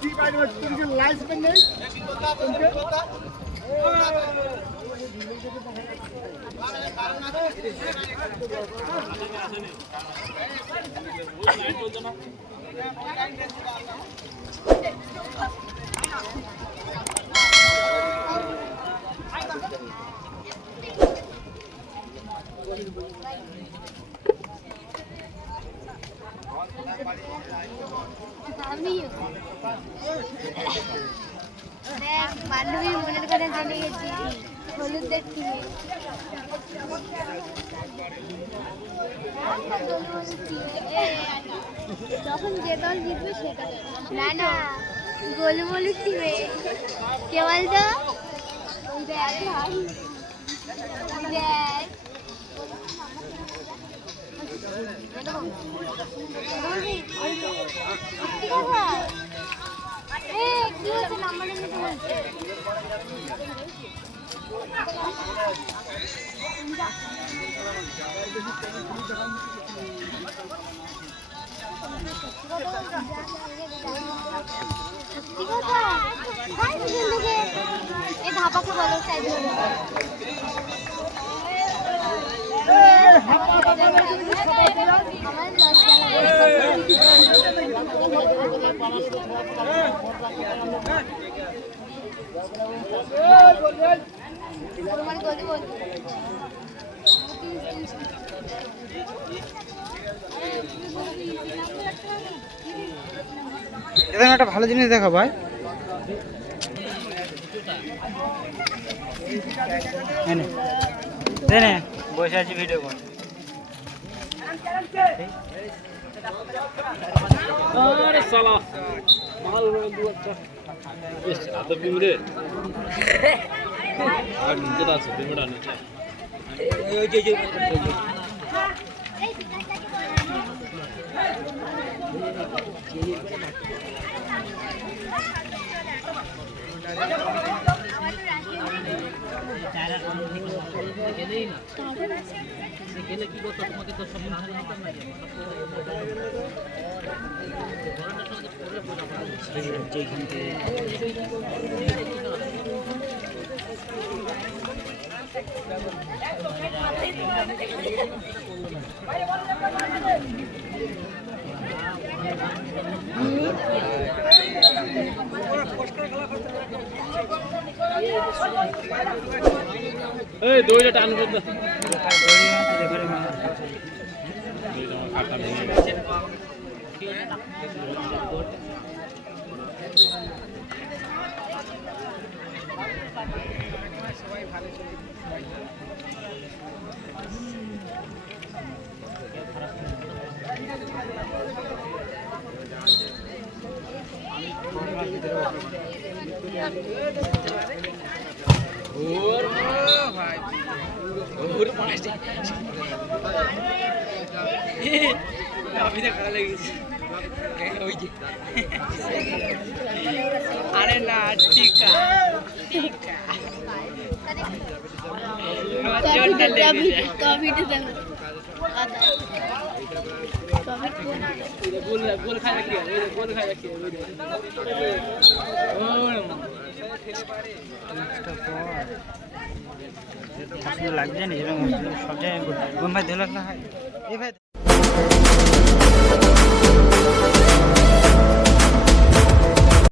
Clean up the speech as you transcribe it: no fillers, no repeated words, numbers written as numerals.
কি বাইরে তুই লাইসেন্স নেই বান্ধবী মনের করে চলে গেছি হলুদ দেখতে যখন যে দল জিতবে সেটা না না গোলমলুদ টিমে কে বলতো দেখ কি হচ্ছে নাম্বার নিতে বলছে এই ধাপাকে বলো চাইবে আমার এটা একটা ভালো জিনিস দেখো ভাই বসে আছি ভিডিও কর अरे साला माल दो अच्छा इस आता बिमरे আর নিচে আছে বিমড়া নিচে ওই যে গেলে কি করতো তোমাকে তো সব এই দইটা টান করতে अरे ना टीका गोल खा रखी है गोल खा रखी है লাগছে না যেরকম সব জায়গায় ভাই দিল না